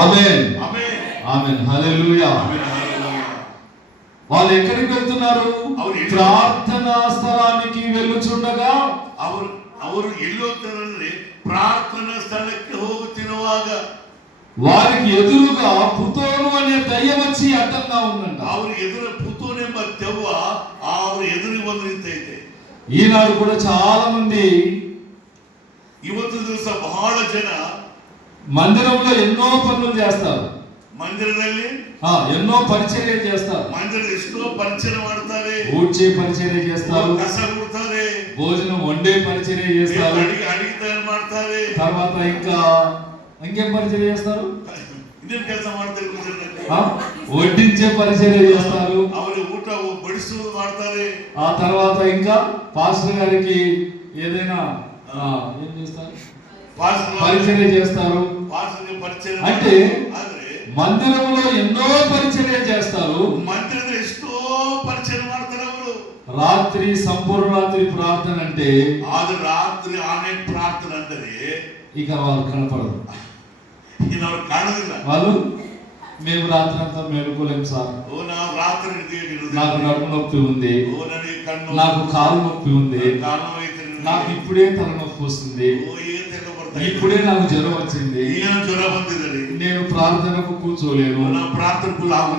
ఆమేన్ ఆమేన్ హల్లెలూయా. వాళ్ళు ఎక్కడికి వెళ్తున్నారు? ప్రార్థనా స్థలానికి వెళ్ళుచుండగా ಅವರು ಎಲ್ಲೋಗ್ತಾರಂದ್ರೆ ಪ್ರಾರ್ಥನಾ ಸ್ಥಳಕ್ಕೆ ಹೋಗುತ್ತಿರುವಾಗ వారికి ఎదురుగా పుతోను అనే దయ్యం వచ్చి అడ్డంగా ఉందంట. ಅವ್ರ ಎದುರು పుతోను ಎಂಬ ದೆವ್ವ ಅವ್ರ ಎದುರಿಗೆ ಬಂದು ನಿಂತೈತೆ. ఈనాడు కూడా చాలా మంది ಇವತ್ತು ದಿವಸ ಬಹಳ ಜನ మందిరంలో ఎన్నో పనులు చేస్తారు. మందిరದಲ್ಲಿ ఎన్నో పరిచర్య చేస్తారు. మందిరం ఎಷ್ಟో పరిచర్య ಮಾಡ್ತಾರೆ. ఊడ్చే పరిచర్య చేస్తారు, కస కొడతారు, భోజనం వండే పరిచర్య చేస్తారు, అడిగితే ಮಾಡ್ತಾರೆ. తర్వాత ఇంకేం పరిచర్య చేస్తారు? ಇನ್ನೇನು ಕೆಲಸ ಮಾಡ್ತಾರೆ? వడ్డించే పరిచర్య చేస్తారు, ಅವರು ಊಟ ಬಡಿಸುವುದು ಮಾಡ್ತಾರೆ. ఆ తర్వాత ఇంకా పాస్టర్ గారికి ఏదైనా ఏం చేస్తారు? పరిచర్య చేస్తారు. అంటే మందిరంలో ఎన్నో పరిచర్య చేస్తారు. మందిరంలో ఎಷ್ಟో పరిచర్య ಮಾಡ್ತಾರೆ ಅವರು. రాత్రి సంపూర్ణ రాత్రి ప్రార్థన అంటే అది రాత్రి ఆన్లైన్ ప్రార్థన అంటే ఇక వాళ్ళు కనపడదు. ఈయనವರು కాಣదిಲ್ಲ. వాళ్ళు మేము రాత్రి అంతా మేలుకోలేం సార్, నాకు నడుము నొప్పి ఉంది, నాకు కాలు నొప్పి ఉంది, నాకు ఇప్పుడే తలనొప్పి వస్తుంది, ఇప్పుడే నాకు జ్వరం వచ్చింది, నేను ప్రార్థనకు కూర్చోలేను,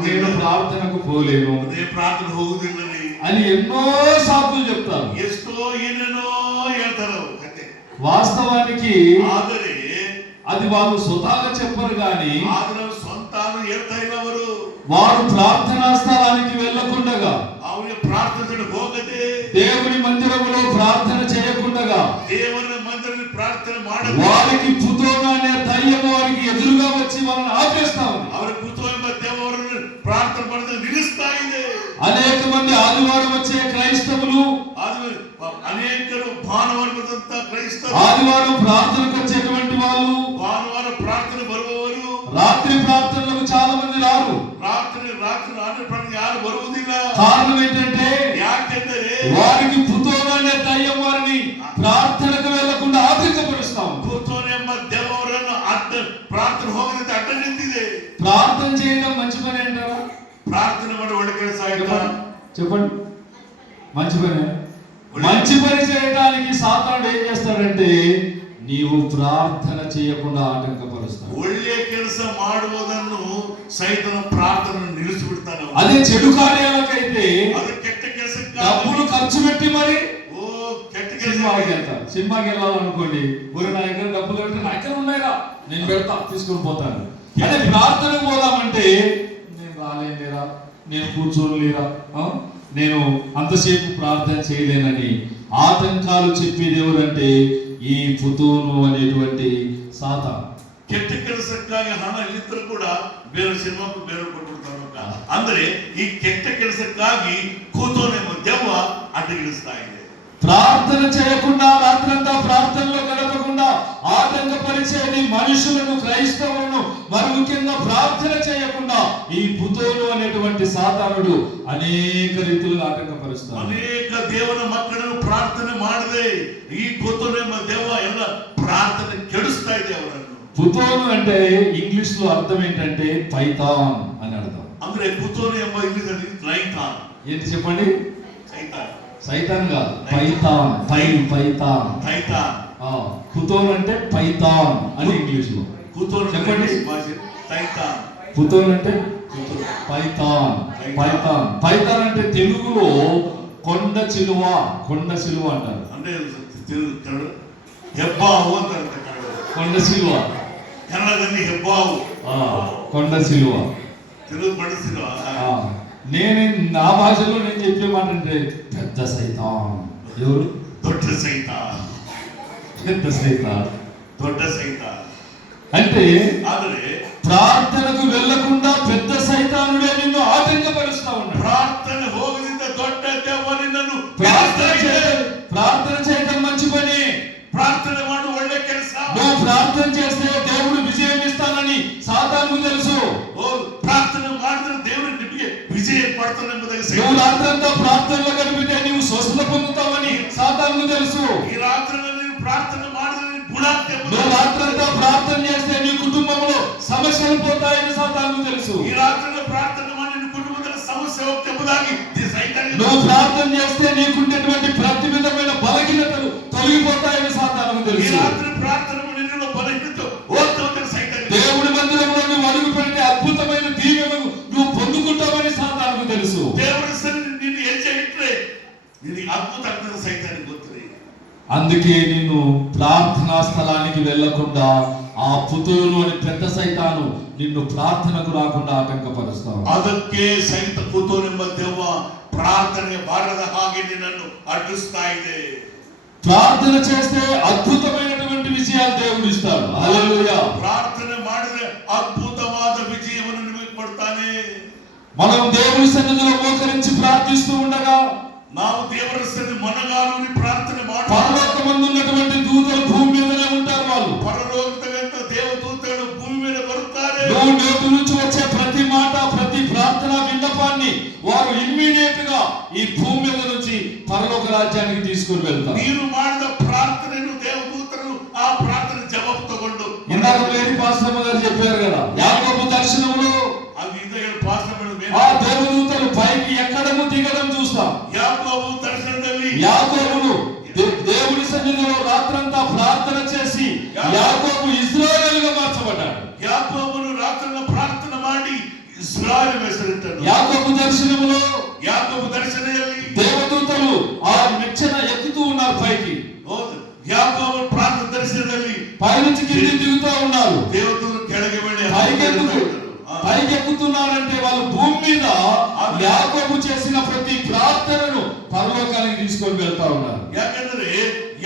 నేను ప్రార్థనకు పోలేను అని ఎన్నో సాకులు చెప్తారు. వాస్తవానికి అది వాళ్ళు స్వతహాగా చెప్పరు కానీ వారు ప్రార్థనా స్థలానికి వెళ్ళకుండగా, దేవుని మందిరములో ప్రార్థన చేయకుండగా, వారికి పుతోను అనే దయ్యం వారికి ఎదురుగా వచ్చి వాళ్ళని ఆపేస్తాం. అనేక మంది ఆదివారం వచ్చే క్రైస్తవులు, ఆదివారం ప్రార్థనకు వచ్చేటువంటి వాళ్ళు ప్రార్థన బరువವರು రాత్రి ప్రార్థనలకు చాలా మంది రారు. ಯಾರು ಬರುವುದಿಲ್ಲ. కారణం ఏంటంటే వారికి పుతోను అనే దయ్యం వారిని ప్రార్థనకు వెళ్లకుండా ఆటంకపరుస్తాం. పుతోను ಎಂಬ దెయ్యవరನ್ನು ప్రార్థన ಹೋಗದಂತೆ ಅಡ್ಡ ನಿಂತಿದೆ. ప్రార్థన చేయడం మంచి పని అంటారా? ప్రార్థన ಮಾಡಿ ಒಳ್ಳೆ ಕೆಲಸ ಆಯ್ತಾ? చెప్పండి, మంచి పని. మంచి పని చేయడానికి సాతానుడు ఏం చేస్తాడంటే నీవు ప్రార్థన చేయకుండా ఆటంకపరుస్తాడు. ಒಳ್ಳೆ ಕೆಲಸ ಮಾಡುವುದನ್ನು సైతాను ప్రార్థనను నిలిచిపెడతాడు. అదే చెడు కార్యాలకైతే అది ಕೆಟ್ಟ ಕೆಲಸಕ್ಕೆ డబ్బులు ఖర్చు పెట్టి మరి ಕೆಟ್ಟ సినిమాకి వెళ్తారు. సినిమాకి వెళ్ళాలనుకోండి, ఒరే నా దగ్గర డబ్బులు పెడితే నా దగ్గర ఉన్నాయిరా, నేను పెడతా, తీసుకొని పోతాను. అదే ప్రార్థనకు పోదామంటే నేను రాలేరా, నేను కూర్చోలేరా, నేను అంతసేపు ప్రార్థన చేయలేనని ఆటంకాలు చెప్పేది ఎవరంటే ఈ పుతోను అనేటువంటి సాతాను. ಕೆಟ್ಟ ಕೆಲಸಕ್ಕಾಗಿ ಹಣ ಇಲ್ಲಿದ್ದರೂ ಕೂಡ ಬೇರೆ ಸಿನಿಮಾಕ್ಕೂ ಬೇರೆ ಕೊಟ್ಬಿಡ್ತಾರೆ. ಅಂದ್ರೆ ಈ ಕೆಟ್ಟ ಕೆಲಸಕ್ಕಾಗಿ పుతోను ಎಂಬ దెవ్వ అడ్డగిలుస్తా ಇದೆ. ప్రార్థన చేయకుండా, రాత్రంతా ప్రార్థనలో గడపకుండా ఆటంకపరిచేది మనుషులను, క్రైస్తవులను, మరి ముఖ్యంగా ప్రార్థన చేయకుండా ఈ పుతోను అనేటువంటి సాతానుడు అనేక రీతులుగా ఆటంకపరుస్తాడు. అనేక దేవుని మಕ್ಕಳನ್ನು ప్రార్థన ಮಾಡದೆ ఈ పుతోను ಎಂಬ దెవ్వ ಎಲ್ಲ ప్రార్థన ಕೆಡಿಸ್ತಾ ಇದೆ ಅವರನ್ನು. పుతోను అంటే ఇంగ్లీష్ లో అర్థం ఏంటంటే పైథాన్ అని అర్థం. ಅಂದ್ರೆ పుతోను ಎಂಬ ఇంగ్లీష్ అంటే పైథాన్. ఏంటి చెప్పండి? సైతాన్. సైతాన్ కాదు, పైథాన్. పైథాన్. పుతోను అంటే పైథాన్ అని ఇంగ్లీష్ లో. చెప్పండి. పుతోను అంటే పైథాన్. పైథాన్ అంటే తెలుగులో కొండ చిలువ, కొండ సిలువ అంటారు. అంటే హెబ్బావు అంటారు. కొండ సిలువ కన్నడದಲ್ಲಿ హెబ్బావు, కొండ సిలువ, తెలుగు కొండ సిలువ. నేను నా భాషలో నేను చెప్పే మాట అంటే పెద్ద సైతాన్. ఎవరు? దొడ్డ సైతాన్. పెద్ద సైతాన్, దొడ్డ సైతాన్ అంటే ಆದರೆ ప్రార్థనకు వెళ్లకుండా పెద్ద సైతానుడే నిన్ను ఆటంకపరుస్తా ఉన్నాడు. ప్రార్థన ಹೋಗದಿಂದ దొడ్డ దెవ్వ నిన్ను ప్రార్థన చేయడం మంచి పని. ప్రార్థన మాడు ఒಳ್ಳೆ ಕೆಲಸ. నువ్వు ప్రార్థన చేస్తే దేవుడు విజయం ఇస్తానని సాతానుకు తెలుసు. ప్రార్థన ಮಾಡಿದ್ರೆ దేవుడు నిన్ను విజయం పడతాడు ಎಂಬುದಾಗಿ. నువ్వు రాత్రంతా ప్రార్థనలో గడిపితే నీవు స్వస్థత పొందుతావని సాతానుకు తెలుసు. ఈ రాత్రి నేను ప్రార్థన ಮಾಡಿದ್ರೆ గుణాత్మ. నువ్వు రాత్రంతా ప్రార్థన చేస్తే నీ కుటుంబంలో సమస్యలు పోతాయని సాతానుకు తెలుసు. ఈ రాత్రి ప్రార్థన ಮಾಡಿ ನಿನ್ನ ಕುಟುಂಬದ ಸಮಸ್ಯೆ ಹೋಗ್ತಾ ಎಂಬುದಾಗಿ ಸೈತಾನನಿಗೆ నువ్వు ప్రార్థన చేస్తే నీకుండేటువంటి ప్రతి విధమైన బలహీనతలు తొలగిపోతాయని సాతానుకు ఈ తెలుసు. రాత్రి ప్రార్థన నిన్ను బలహీనత ಹೋಗ್ತಾ ఉందని సైతాననిಗೆ దేవుడి మందిరంలో నువ్వు అడుగు పెడితే అద్భుతమైన దీవెనలు నువ్వు పొందుకుంటావని సాతానుకు తెలుసు. దేవుడి సన్నిధి నిన్ను ಹೆಜ್ಜೆ ಇಟ್ರೆ ನಿನಗೆ ಅದ್ಭುತ ಆಗ್ತದೆ ಸೈತಾನನಿಗೆ ಗೊತ್ತಿದೆ. అందుకే నిన్ను ప్రార్థనా స్థలానికి వెళ్లకుండా ఆ పుతూలు అని పెద్ద సైతాను నిన్ను ప్రార్థనకు రాకుండా ఆటంకపరుస్తావు. ಅದಕ್ಕೆ ಸೈತ ಕೂತೋನೆಂಬ ದೆವ್ವ ಪ್ರಾರ್ಥನೆಗೆ ಬಾರದ ಹಾಗೆ ನಿನ್ನನ್ನು ಅಡ್ಡಿಸ್ತಾ ಇದೆ. ప్రార్థన చేస్తే అద్భుతమైనటువంటి విజయాలు దేవుడు ఇస్తాడు. హల్లెలూయా. ಪ್ರಾರ್ಥನೆ ಮಾಡಿದ್ರೆ ಅದ್ಭುತವಾದ ವಿಜಯವನ್ನು ನಿಮಗೆ ಕೊಡ್ತಾನೆ. మనం దేవుని సన్నిధిలో మోకరించి ప్రార్థిస్తూ ఉండగా ನಾವು ದೇವರ ಸನ್ನಿಧಿ ಮನಗಾಲುని ಪ್ರಾರ್ಥನೆ ಮಾಡಿ పరలోకమందు ఉన్నటువంటి దూతలు భూమి మీదనే ఉంటారు. వాళ్ళు ಪರಲೋಕದಂತ ದೇವದೂತಗಳು ಭೂಮಿ ಮೇಲೆ ಬರುತ್ತಾರೆ. నువ్వు నోటి నుంచి వచ్చే ప్రతి మాట ప్రతి ప్రార్థన విన్నపాన్ని వారు ఇమ్మీడియట్ గా ఈ భూమి మీద నుంచి పరలోక రాజ్యానికి తీసుకుని వెళ్తారు. ನೀನು ಮಾಡಿದ ಪ್ರಾರ್ಥನೆಯನ್ನು ದೇವದೂತರು ಆ ಪ್ರಾರ್ಥನೆ ಜವಾಬು ತಗೊಂಡು ఇందాక మేరీ పాస్టమ్మ గారు చెప్పారు కదా, యాకోబు దర్శనములో ಅದು ಇದೆಗಳು ಪಾಸ್ಟರ್ಗಳು ఆ దేవదూతలు పైకి ఎక్కడము దిగడం చూస్తాం. ಯಾಕೋಬು ದರ್ಶನದಲ್ಲಿ యాకోబును దేవుని సన్నిధిలో రాత్రంతా ప్రార్థన చేసి యాకోబు ఇశ్రాయేలుగా మార్చబడ్డాడు. ಯಾಕೋಬನು ರಾತ್ರಿ ಪ್ರಾರ್ಥನೆ ಮಾಡಿ ಇಸ್ರಾಯೇಲ್ ಹೆಸರಿಟ್ಟನು. యాకోబు దర్శనములో ಯಾಕೋಬು ದರ್ಶನದಲ್ಲಿ దేవదూతలు ఆ మెచ్చన ఎక్కుతూ ఉన్నారు పైకి. ಹೌದು, ಯಾಕೋಬು ಪ್ರಾರ್ಥನೆ ದರ್ಶನದಲ್ಲಿ పైనుంచి కింది దిగుతూ ఉన్నారు. ದೇವದೂತರು ಕೆಳಗೆ ಬೆಳೆ పైకెక్కుతున్నారంటే వాళ్ళు భూమి మీద యాకోబు చేసిన ప్రతి ప్రార్థనను పరలోకానికి తీసుకొని వెళ్తా ఉన్నారు. ಯಾಕಂದ್ರೆ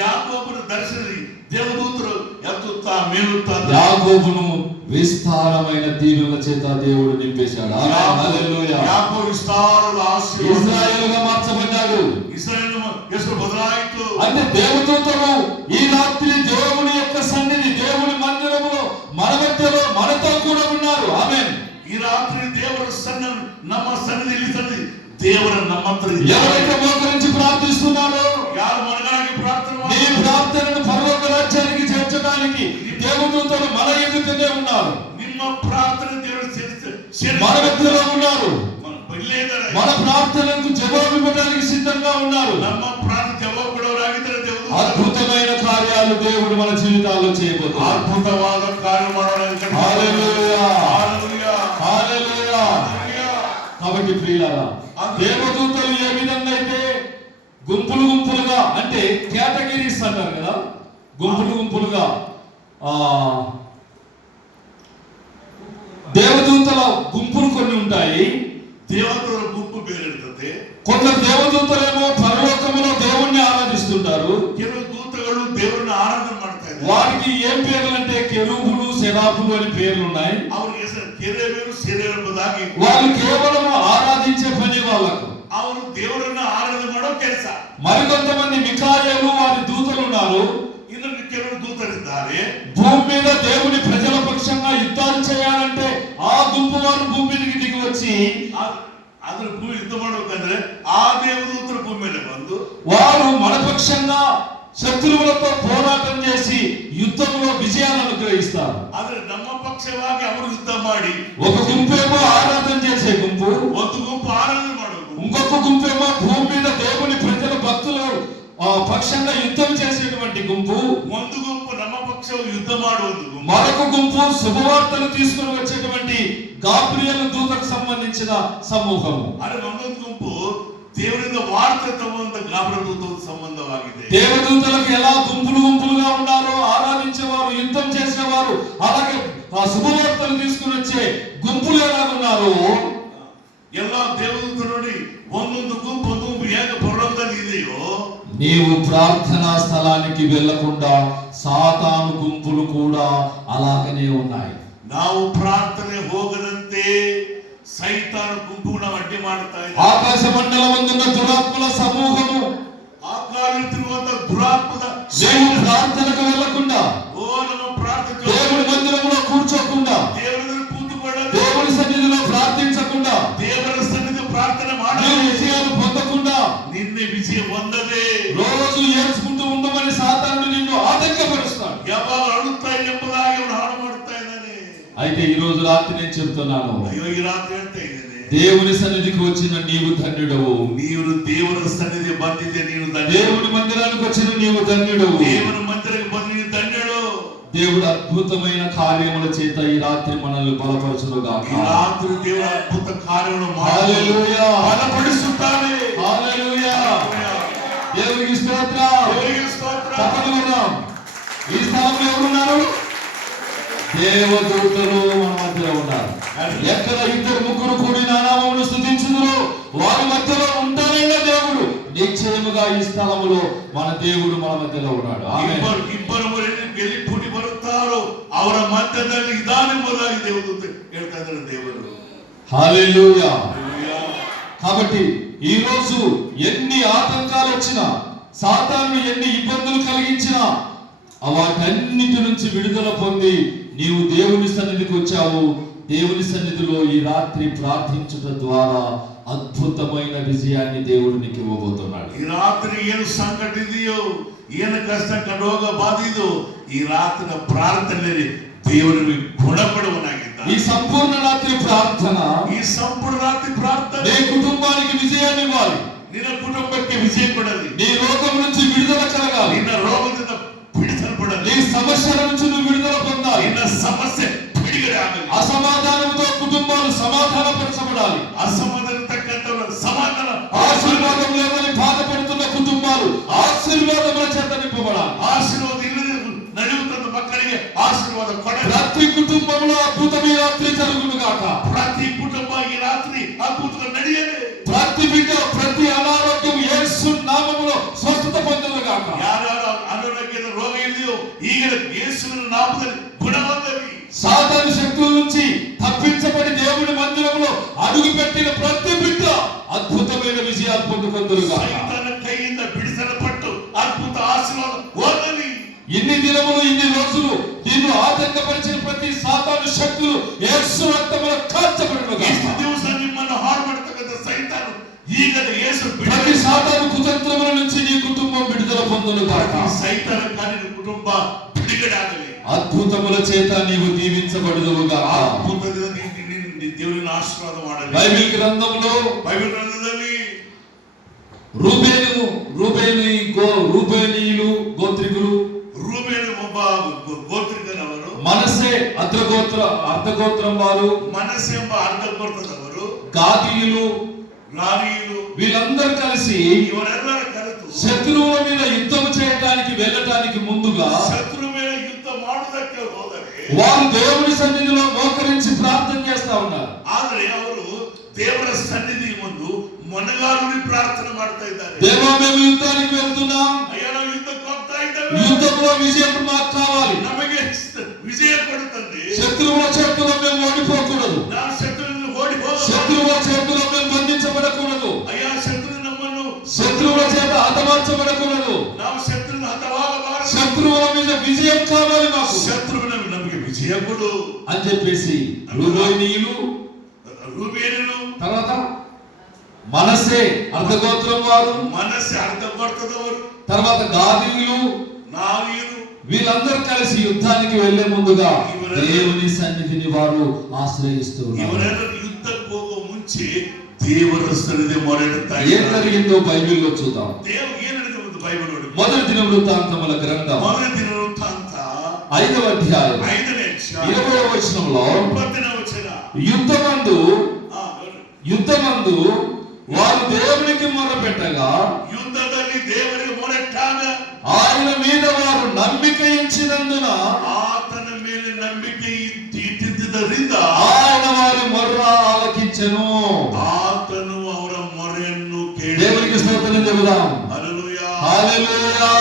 ಯಾಕೋಬನ ದರ್ಶನದಲ್ಲಿ ದೇವದೂತರು ಎತ್ತುತ್ತಾ ಮೇಲುತ್ತಾ యాకోబును విస్తారమైన దీవెనల చేత దేవుడు నింపేశాడు. హల్లెలూయా. యాకోబు విస్తారమైన ఆశీర్వాదం ఇశ్రాయేలుగా మార్చబడ్డాడు. ఇశ్రాయేలు ಹೆಸರು ಬದಲಾಯಿತು. అంటే దేవదూతలు ఈ రాత్రి దేవుని యొక్క సన్నిధి దేవుని మందిరములో మన మధ్యలో మనతో కూడా ఉన్నారు. ఆమేన్. ఈ రాత్రి దేవర సన్నిధి ನಮ್ಮ సన్నిధి దేవర ನಮ್ಮ ಹತ್ರ ఎవరైతే మోకరించి ప్రార్థిస్తున్నారో ಯಾರು మనಗಾಗಿ ಪ್ರಾರ್ಥನೆ నీ ప్రార్థనను పరలోక రాజ్యానికి చేర్చడానికి దేవదూతలు మన ఎదుటనే ఉన్నారు. ನಿಮ್ಮ ಪ್ರಾರ್ಥನೆ ದೇವರ మన మధ్యలో ఉన్నారు. మన మన ప్రార్థనకు జవాబు ఇవ్వడానికి సిద్ధంగా ఉన్నారు. ನಮ್ಮ ಪ್ರಾರ್ಥನೆ ಜವಾಬು ಕೊಡೋರಾಗಿದ್ದರೆ ದೇವರು అద్భుతమైన కార్యాలు దేవుడు మన జీవితాల్లో చేయబోతున్నాడు. ಅದ್ಭುತವಾದ ಕಾರ್ಯ ಮಾಡೋಣ. హల్లెలూయా. హల్లెలూయా. హల్లెలూయా. కాబట్టి ప్రియులారా, దేవదూతలు ఏ విధంగా అయితే గుంపులు గుంపులుగా అంటే కేటగిరీస్ అంటారు కదా, గుంపులు గుంపులుగా దేవదూతల గుంపులు కొన్ని ఉంటాయి. దేవదూతల గుంపు ಬೇರೆ కొందరు దేవదూతలేమో పరలోకములో దేవుణ్ణి ఆరాధిస్తుంటారు. ಕೆಲವು ದೂತಗಳು ದೇವರನ್ನು ಆರಾಧನೆ ಮಾಡ್ತಾ ಇದ್ದಾರೆ. వారికి ఏం పేర్లు అంటే కెరూబులు సెరాఫులు అని పేర్లు ఉన్నాయి. ಅವರಿಗೆ ಹೆಸರು ಕೆರೂಬರು ಸೆರಾಫ್ ಎಂಬುದಾಗಿ. వాళ్ళు కేవలం ఆరాధించే పని వాళ్ళకు. ಅವರು ದೇವರನ್ನು ಆರಾಧನೆ ಮಾಡೋ ಕೆಲಸ. మరికొంతమంది మిఖాయేలు వారి దూతలు ఉన్నారు. ಇನ್ನು ಕೆಲವು ದೂತರಿದ್ದಾರೆ. భూమి మీద దేవుని ప్రజల పక్షంగా యుద్ధాలు చేయాలంటే ఆ గుంపు వారు భూమి మీదకి దిగి వచ్చి ಅದ್ರ ಭೂಮಿ ಯುದ್ಧ ಮಾಡಬೇಕಂದ್ರೆ ಆ ದೇವದೂತರ ಭೂಮಿ ಮೇಲೆ ಬಂದು వారు మన పక్షంగా శత్రువులతో పోరాటం చేసి యుద్ధంలో విజయాలను అనుగ్రహిస్తారు. ಆದ್ರೆ ನಮ್ಮ ಪಕ್ಷವಾಗಿ ಅವರು ಯುದ್ಧ ಮಾಡಿ ఒక గుంపేమో ఆరాధన చేసే గుంపు, ಒಂದು ಗುಂಪು ಆರಾಧನೆ ಮಾಡೋದು, ఇంకొక గుంపేమో భూమి మీద దేవుని ప్రజల భక్తులు పక్షంగా యుద్ధం చేసేటువంటి గుంపు, ಒಂದು ಗುಂಪು ನಮ್ಮ ಪಕ್ಷವು ಯುದ್ಧ ಮಾಡುವುದು ಗುಂಪು, మరొక గుంపు శుభవార్తలు తీసుకుని వచ్చేటువంటి గాబ్రియల్ దూతకు సంబంధించిన సమూహము. ಅರೆ ಒಂದೊಂದು ಗುಂಪು ದೇವರಿಂದ ವಾರ್ತೆ ತಗೊಂಡ ಗಾಬ್ರಿಯಲ್ ದೂತದ ಸಂಬಂಧವಾಗಿದೆ. దేవదూతలకు ఎలా గుంపులు గుంపులుగా ఉన్నారో ఆరాధించేవారు యుద్ధం చేసేవారు అలాగే ఆ శుభవార్తలు తీసుకుని వచ్చే గుంపులు ఎలా ఉన్నారో ಎಲ್ಲ ದೇವದೂತರು ನೋಡಿ ಒಂದೊಂದು ಗುಂಪು ಹೇಗೆ ಪರಲೋಕದಲ್ಲಿ ಇದೆಯೋ నీవు ప్రార్థనా స్థలానికి వెళ్లకుండా సాతాను గుంపులు కూడా అలాగనే ఉన్నాయి. ನಾವು ಪ್ರಾರ್ಥನೆ ಹೋಗದಂತೆ ಸೈತಾನ ಗುಂಪು ನಾವು ಅಡ್ಡಿ ಮಾಡ್ತಾ ಇದ್ದೀವಿ. ఆకాశ మండలమందున్న దురాత్మల సమూహము ಆಕಾಶದಲ್ಲಿರುವಂತ ದುರಾತ್ಮದ దేవుని ప్రార్థనకు వెళ్లకుండా ಓ ನಮ್ಮ ಪ್ರಾರ್ಥನೆ దేవుని మందిరంలో కూర్చోకుండా ದೇವರ ಕೂತುಕೊಳ್ಳದೆ దేవుని సన్నిధిలో ప్రార్థించకుండా ದೇವರ ಸನ್ನಿಧಿ ಪ್ರಾರ್ಥನೆ నీ ಮಾಡದೆ విజయాలు పొందకుండా ನಿನ್ನೆ ವಿಜಯ ಹೊಂದದೆ రోజు ఏడ్చుకుంటూ ఉండమని సాతానుడు నిన్ను ఆటంకపరుస్తాడు. ಯಾವಾಗ ಅಳುತ್ತಾ ಎಂಬುದಾಗಿ ಅವನು ಹಾಳು ಮಾಡ್ತಾ ಇದ್ದಾನೆ. అయితే అయితే ఈ రోజు రాత్రి నేను చెప్తున్నాను, ಅಯ್ಯೋ ಈ ರಾತ್ರಿ ಹೇಳ್ತಾ ಇದ್ದೇನೆ, దేవుని సన్నిధికి వచ్చిన నీవు ధన్యుడవు. ನೀನು ದೇವರ ಸನ್ನಿಧಿ ಬಂದಿದ್ದೆ, ನೀನು ಧನ್ಯ. దేవుని మందిరానికి వచ్చిన నీవు ధన్యుడవు. ದೇವರ ಮಂದಿರಕ್ಕೆ ಬಂದು ನೀನು ಧನ್ಯಳು. దేవుడు అద్భుతమైన కార్యముల చేత ఈ రాత్రి మనల్ని బలపరచునుగాక. ಈ ರಾತ್ರಿ ದೇವರ ಅದ್ಭುತ ಕಾರ್ಯವನ್ನು హల్లెలూయా, ಬಲಪಡಿಸುತ್ತಾನೆ. హల్లెలూయా. దేవునికి స్తోత్రం. ದೇವರಿಗೆ ಸ್ತೋತ್ರ. చప్పట్లు కొడదాం. ఈ స్థలంలో ఎవరున్నారు? దేవదూతలు మన మధ్యలో ఉన్నారు. ఎక్కడ ఇద్దరు ముగ్గురు కూడి నా నామమును స్తుతించుదురో వారి మధ్యలో ఉంటానన్న దేవుడు నిశ్చయముగా ఈ స్థలములో మన దేవుడు మన మధ్యలో ఉన్నాడు. ఆమేన్. ಇಬ್ಬರು ಎಲ್ಲಿ ಕೂಡಿ ಬರುತ್ತಾರೋ ಅವರ ಮಧ್ಯದಲ್ಲಿ ಇದಾನೆ ಮೊದಲಾಗಿ ದೇವದೂತ ಹೇಳ್ತಾ ಇದ್ದಾರೆ ದೇವರು. హల్లెలూయా. కాబట్టి ఈ రోజు ఎన్ని ఆటంకాలు వచ్చినా, సాతాను ఎన్ని ఇబ్బందులు కలిగించినా వాటన్నిటి నుంచి విడుదల పొంది నీవు దేవుని సన్నిధికి వచ్చావు. దేవుని సన్నిధిలో ఈ రాత్రి ప్రార్థించుట ద్వారా అద్భుతమైన విజయాన్ని దేవుడు నీకు ఇవ్వబోతున్నాడు. ಈ ರಾತ್ರಿ ಏನು ಸಂಕಟ ಇದೆಯೋ, ಏನು ಕಷ್ಟ ರೋಗ ಬಾಧೆ ಇದೋ, ಈ ರಾತ್ರಿಯ ಪ್ರಾರ್ಥನೆಯಲ್ಲಿ దేవుని గుణపడవనాಗಿದ್ದಾನೆ. ఈ సంపూర్ణ రాత్రి ప్రార్థన, ఈ సంపూర్ణ రాత్రి ప్రార్థన నీ కుటుంబానికి విజయాన్ని ఇవ్వాలి. నిన్న కుటుంబಕ್ಕೆ విజయ కొడాలి. నీ రోగం నుంచి విడుదల కలగాలి. నిన్న రోగದಿಂದ ಬಿಡುಗಡೆ ಪಡಲಿ. నీ సమస్యల నుంచి నువ్వు విడుదల పొందాలి. నిన్న సమస్య ಬಿಡುಗಡೆ ಆಗಲಿ. అసమాధానంతో కుటుంబాలు సమాధానపరచబడాలి. అసమాధానం తగ్గంత సమాధాన, ఆశీర్వాదం లేదని బాధపడుతున్న కుటుంబాలు ఆశీర్వాదముల చేత నింపబడాలి. ఆశీర్వాదం ఇల్లದೆ ನಡೆಯುತ್ತಿದ್ದ ಮಕ್ಕಳಿಗೆ ಆಶೀರ್ವಾದ ಕೊಡಲಿ. ప్రతి కుటుంబంలో అద్భుతమైన రాత్రి జరుగును గాక. ప్రతి కుటుంబ ఈ రాత్రి అద్భుతంగా ನಡೆಯಲಿ. ప్రతి బిడ్డ, ప్రతి అనారోగ్యం యేసు నామములో స్వస్థత పొందును గాక. ಯಾರ್ಯಾರು ಅನಾರೋಗ್ಯದ ರೋಗ ಇದೆಯೋ ಈಗ ಯೇಸುವಿನ ನಾಮದಲ್ಲಿ ಗುಣ ಹೊಂದಲಿ. సాతాను శక్తుల నుంచి తప్పించబడి దేవుని మందిరంలో అడుగుపెట్టిన ప్రతి బిడ్డ అద్భుతమైన విజయాలు పొందుకొందురు గాక. సైతాన కైಯಿಂದ ಬಿಡಿಸಲ್ಪಟ್ಟು అద్భుత ఆశీర్వాద ಹೊಂದಲಿ. ఇన్ని దినములు, ఇన్ని రోజులు నిన్ను ఆటంకపరిచిన ప్రతి సాతాను శక్తులు యేసు రక్తములో కాల్చబడును గాక. ಇಷ್ಟು ದಿವಸ ನಿಮ್ಮನ್ನು ಹಾಳು ಮಾಡತಕ್ಕಂಥ ಸೈತಾನ ಈಗ ಯೇಸು ప్రతి సాతాను కుతంత్రముల నుంచి నీ కుటుంబం విడుదల పొందును గాక. సైతాన కానీ కుటుంబ ಬಿಡುಗಡೆ ಆಗಲಿ. అద్భుతముల చేత నీవు దీవించబడుదువు గాక. ಅದ್ಭುತದಿಂದ దేవుని ఆశీర్వాద ಮಾಡಲಿ. బైబిల్ గ్రంథంలో, బైబిల్ గ్రంథದಲ್ಲಿ రూబేనీయులు గోత్రికులు, రూబేను ಒಬ್ಬ ಗೋತ್ರಿಕನವರು, మనసే అర్ధగోత్రం వారు, మనస్సే ಎಂಬ ಅರ್ಧಗೋತ್ರದವರು, గాదీయులు, లారీయులు, వీళ్ళందరూ కలిసి ಇವರೆಲ್ಲರೂ ಕರೆತು శత్రువుల మీద యుద్ధం చేయడానికి వెళ్ళటానికి ముందుగా శత్రు మీద యుద్ధ ಮಾಡುವುದಕ್ಕೆ ಹೋದರೆ వారు దేవుని సన్నిధిలో మోకరించి ప్రార్థన చేస్తా ఉన్నారు. ಆದರೆ ಅವರು ದೇವರ ಸನ್ನಿಧಿ ಮುಂದೆ ಮೊಣಗಾಲುని ಪ್ರಾರ್ಥನೆ ಮಾಡ್ತಾ ಇದ್ದಾರೆ. దేవా, మేము యుద్ధానికి వెళ్తున్నాం, ಅಯ್ಯೋ ನಾವು ಯುದ್ಧಕ್ಕೆ ಹೋಗ್ತಾ ಇದ್ದೇವೆ, యుద్ధంలో విజయం మాకు కావాలి. ನಮಗೆ ವಿಜಯ ಕೊಡುತ್ತದೆ. శత్రువుల చేతిలో మేము ఓడిపోకూడదు. ನಾವು ಶತ್ರುವಿನ ಓಡಿ ಹೋಗಬಾರದು. శత్రువుల చేతిలో మేము బంధించబడకూడదు. ಅಯ್ಯ ಶತ್ರು ನಮ್ಮನ್ನು శత్రువుల చేత హతమార్చబడకూడదు. ನಾವು ಶತ್ರುವಿನ ಹತವಾಗಬಾರದು. శత్రువుల మీద విజయం కావాలి మాకు ಶತ್ರುವಿನ ನಮಗೆ ವಿಜಯ ಕೊಡು అని చెప్పేసి రూబేనీయులు, ರೂಬೇನನು, తర్వాత మనసే అర్ధగోత్రం వారు, మనస్సు అర్ధగోత్రదವರು, తర్వాత గాదీయులు, లారీయులు, వీళ్ళందరూ కలిసి యుద్ధానికి వెళ్లే ముందుగా దేవుని సన్నిధిని వారు ఆశ్రయిస్తూ ఉన్నారు. ಇವರೆಲ್ಲರೂ ಯುದ್ಧಕ್ಕೆ ಹೋಗುವ ಮುಂಚೆ ದೇವರ ಸನ್ನಿಧಿ ಮೊರೆಯಿಡುತ್ತಾ ఏం ಇದ್ದಾರೆ. జరిగిందో బైబిల్లో చూద్దాం. ದೇವರು ಏನು ನಡೆದಿದೆ ಬೈಬಲ್ ನೋಡಿ. మొదటి దినవృత్తాంతముల గ్రంథం ಮೊದಲ ದಿನ ವೃತ್ತಾಂತ 5వ అధ్యాయం 5ನೇ ಅಧ್ಯಾಯ 20వ వచనంలో 20ನೇ ವಚನ. యుద్ధమందు వారు దేవునికి మొరపెట్టగా ಯುದ್ಧದಲ್ಲಿ ದೇವರಿಗೆ ಮೊರೆಟ್ಟಾಗ ఆయన మీద వారు నమ్మిక ఉంచినందున ಆತನ ಮೇಲೆ ನಂಬಿಕೆ ಇಟ್ಟಿದ್ದರಿಂದ ఆయన వారి మొర్ర ఆలకించెను. ಆತನು ಅವರ ಮೊರೆಯನ್ನು ಕೇಳಿ. దేవునికి స్తోత్రం చెబుదాం. హల్లెలూయా, హల్లెలూయా.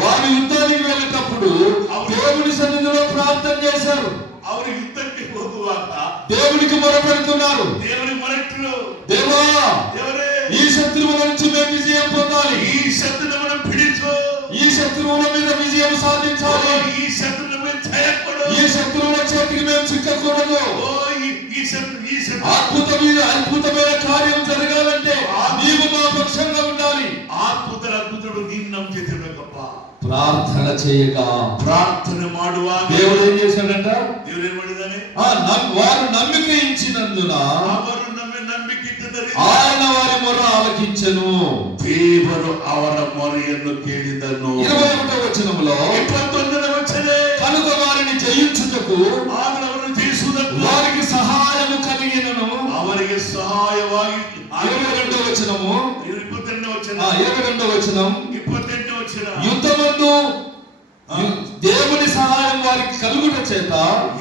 వారు యుద్ధానికి వెళ్ళేటప్పుడు దేవుని సన్నిధిలో ప్రార్థన చేశారు. ಅವರು ಯುದ್ಧಕ್ಕೆ ಹೋಗುವಾಗ దేవునికి మొరపెడుతున్నారు. ದೇವರಿಗೆ ಮೊರೆಟ್ಟರು. దేవా, ದೇವರೇ, ఈ శత్రువుల నుంచి మేము విజయం పొందాలి. ಈ ಶತ್ರುವನ್ನು ಬಿಡಿಸು. ఈ శత్రువుల మీద విజయం సాధించాలి. ಈ ಶತ್ರುವಿನ ಮೇಲೆ ಜಯ ಕೊಡು. ఈ శత్రువుల చేతికి మేము చిక్కకూడదు. ಓ ಈ ಶತ್ರು అద్భుతమైన కార్యం జరగాలంటే నీవు మా పక్షంగా ఉండాలి. ಅದ್ಭುತರು ನೀನು ನಮ್ಮ ಜೊತೆ ಇರಬೇಕಪ್ಪ. ప్రార్థన చేయగా ಪ್ರಾರ್ಥನೆ ಮಾಡುವಾಗ దేవుడు ఏం చేశాడంట? ದೇವರು ಏನ್ ಮಾಡಿದ? ಎಂಬುದಾನೆ వారు నమ్మిక ఇచ్చినందున ಅವರು ನಂಬಿಕೆ ಇಟ್ಟಿದ್ದಾರೆ, ఆయన వారి మొర ఆలకించెను. ದೇವರು ಅವರ ಮೊರೆಯನ್ನು ಕೇಳಿದನು. 21వ వచనంలో 21వ వచనం, కనుక వారిని జయించుటకు ಅವರನ್ನು ಜಯಿಸುವುದಕ್ಕೆ వారికి సహాయము కలిగినను. ಅವರಿಗೆ ಸಹಾಯವಾಗಿ 22వ వచనము 22వ వచనం 22వ వచనం 28వ వచనం, యుద్ధమందు దేవుని సహాయం వారికి కలుగుట చేత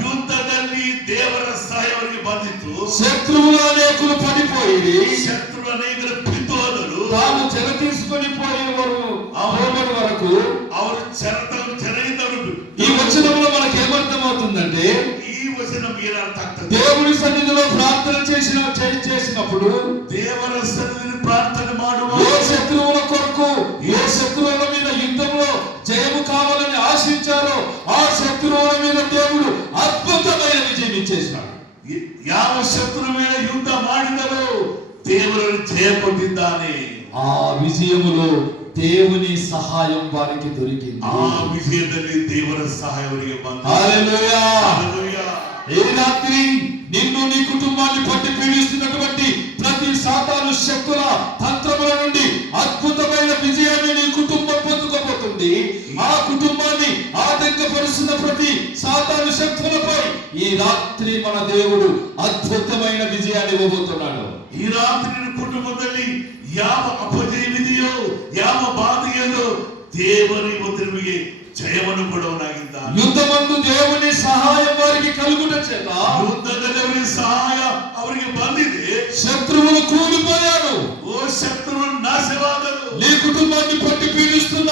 ಯುದ್ಧದಲ್ಲಿ ದೇವರ ಸಹಾಯ ಅವರಿಗೆ ಬಂದಿತ್ತು. శత్రువులు అనేకులు పడిపోయి ಶತ್ರು ಅನೇಕರು ಬಿದ್ದು ಹೋದರು. తాము చెర తీసుకొని పోయేవారు వరకు ಅವರು చెరయిద్దరు. ఈ వచనంలో మనకి ఏమర్థమవుతుందంటే, ఈ వచనం ఏనర్థ ಆಗ್ತದೆ, దేవుని సన్నిధిలో ప్రార్థన చేసినప్పుడు ದೇವರ ಸನ್ನಿಧಿಯಲ್ಲಿ ಪ್ರಾರ್ಥನೆ ಮಾಡುವ ఏ శత్రువుల కొరకు, ఏ శత్రువుల మీద యుద్ధంలో జయము కావాలని ఆశించారో ఆ శత్రువుల మీద దేవుడు అద్భుతమైన విజయం ఇచ్చేసినాడు. ಯಾವ ಶತ್ರು ಮೇಲೆ ಯುದ್ಧ ಮಾಡಿದರೂ ದೇವರು ಜಯ ಕೊಟ್ಟಿದ್ದಾನೆ. ఆ విజయములో దేవుని సహాయం వారికి దొరికింది. ಆ ವಿಜಯದಲ್ಲಿ ದೇವರ ಸಹಾಯ ಅವರಿಗೆ ಬಂತು. హల్లెలూయా. హల్లెలూయా. ఈ రాత్రి నిన్ను నీ కుటుంబాన్ని పట్టి పీడిస్తున్నటువంటి ప్రతి సాతాను శక్తుల తంత్రముల నుండి అద్భుతమైన విజయాన్ని నీ కుటుంబం పొందుకోబోతుంది. ఆ కుటుంబాన్ని ఆటంకపరుస్తున్న ప్రతి సాతాను శక్తులపై ఈ రాత్రి మన దేవుడు అద్భుతమైన విజయాన్ని ఇవ్వబోతున్నాడు. ಈ ರಾತ್ರಿ ನಿನ್ನ ಕುಟುಂಬದಲ್ಲಿ ಯಾವ ಅಪಜಯವಿದೆಯೋ, ಯಾವ ಬಾಧೆಯೋ ದೇವರು ಇವತ್ತು ನಿಮಗೆ ಜಯವನ್ನು ಕೊಡುವನಾಗಿದ್ದಾನೆ. యుద్ధమందు దేవుని సహాయం వారికి కలుగుట చేత ಯುದ್ಧದಲ್ಲಿ ಅವರಿಗೆ ಸಹಾಯ ಅವರಿಗೆ ಬಂದಿದೆ. శత్రువులు కూలిపోయారు. ಓ ಶತ್ರುವು ನಾಶವಾದರು. నీ కుటుంబాన్ని పట్టి పీడిస్తున్న